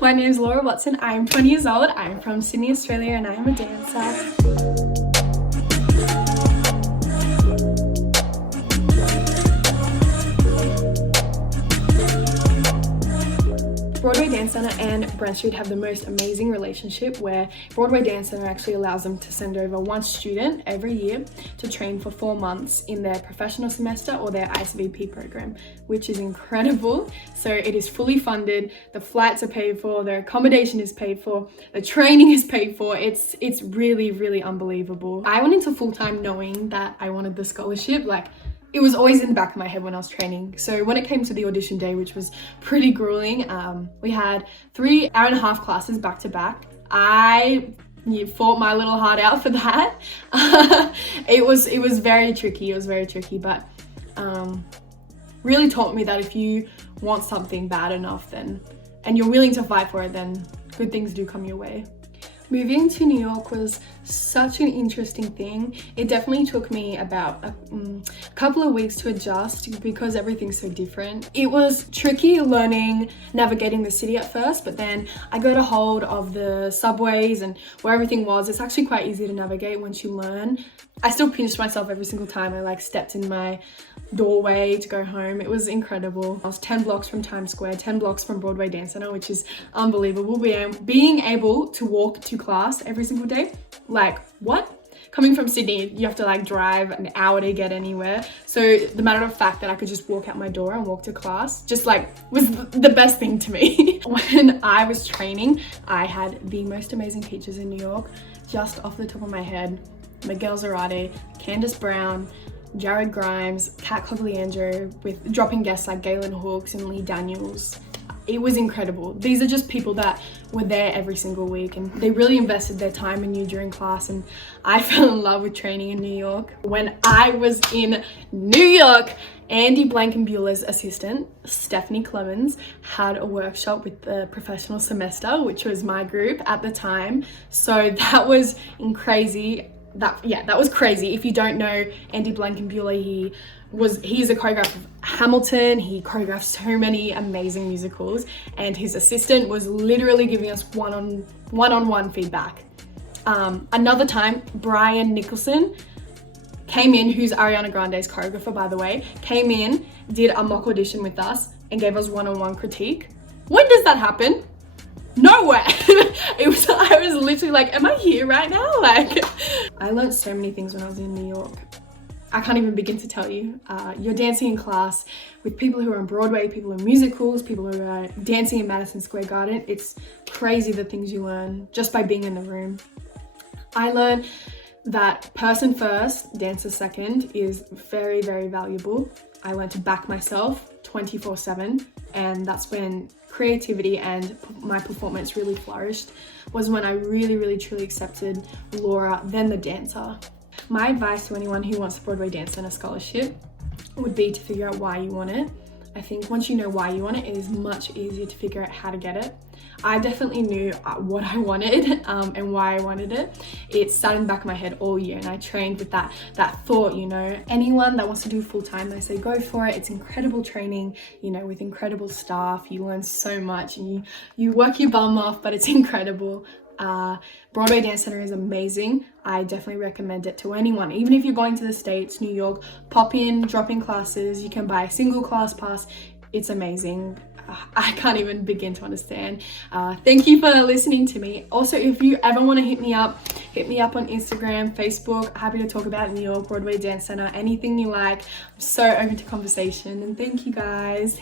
My name is Laura Watson. I'm 20 years old. I'm from Sydney, Australia, and I am a dancer. Broadway Dance Centre and Brent Street have the most amazing relationship where Broadway Dance Centre actually allows them to send over one student every year to train for 4 months in their professional semester or their ISVP program, which is incredible. So it is fully funded, the flights are paid for, their accommodation is paid for, the training is paid for. It's really, really unbelievable. I went into full-time knowing that I wanted the scholarship. It was always in the back of my head when I was training. So when it came to the audition day, which was pretty grueling, we had 3 hour-and-a-half classes back to back. I fought my little heart out for that. It was very tricky, but really taught me that if you want something bad enough and you're willing to fight for it, then good things do come your way. Moving to New York was such an interesting thing. It definitely took me about a couple of weeks to adjust because everything's so different. It was tricky navigating the city at first, but then I got a hold of the subways and where everything was. It's actually quite easy to navigate once you learn. I still pinched myself every single time I stepped in my doorway to go home. It was incredible. I was 10 blocks from Times Square, 10 blocks from Broadway Dance Centre, which is unbelievable. Being able to walk to class every single day, what? Coming from Sydney, you have to drive an hour to get anywhere. So the matter of fact that I could just walk out my door and walk to class was the best thing to me. When I was training, I had the most amazing teachers in New York. Just off the top of my head, Miguel Zarate, Candace Brown, Jared Grimes, Kat Cogliandro, with dropping guests like Galen Hawkes and Lee Daniels. It was incredible. These are just people that were there every single week and they really invested their time in you during class, and I fell in love with training in New York. When I was in New York, Andy Blankenbuehler's assistant, Stephanie Clemens, had a workshop with the professional semester, which was my group at the time. So that was crazy. That was crazy. If you don't know Andy Blankenbuehler, he's a choreographer of Hamilton. He choreographed so many amazing musicals, and his assistant was literally giving us one-on-one feedback. Another time, Brian Nicholson came in, who's Ariana Grande's choreographer, by the way, came in, did a mock audition with us, and gave us one-on-one critique. When does that happen? Nowhere. I was literally like, am I here right now? I learned so many things when I was in New York. I can't even begin to tell you. You're dancing in class with people who are on Broadway, people in musicals, people who are dancing in Madison Square Garden. It's crazy the things you learn just by being in the room. I learned that person first, dancer second is very, very valuable. I learned to back myself 24/7, and that's when creativity and my performance really flourished, was when I really, really truly accepted Laura, then the dancer. My advice to anyone who wants a Broadway Dance Centre scholarship would be to figure out why you want it. I think once you know why you want it, it is much easier to figure out how to get it. I definitely knew what I wanted and why I wanted it. It sat in the back of my head all year, and I trained with that thought, Anyone that wants to do full-time, they say go for it. It's incredible training, with incredible staff. You learn so much and you work your bum off, but it's incredible. Broadway Dance Centre is amazing. I definitely recommend it to anyone. Even if you're going to the States, New York, pop in, drop in classes. You can buy a single class pass. It's amazing. I can't even begin to understand. Thank you for listening to me. Also, if you ever want to hit me up on Instagram, Facebook. Happy to talk about New York, Broadway Dance Centre, anything you like. I'm so open to conversation, and thank you guys.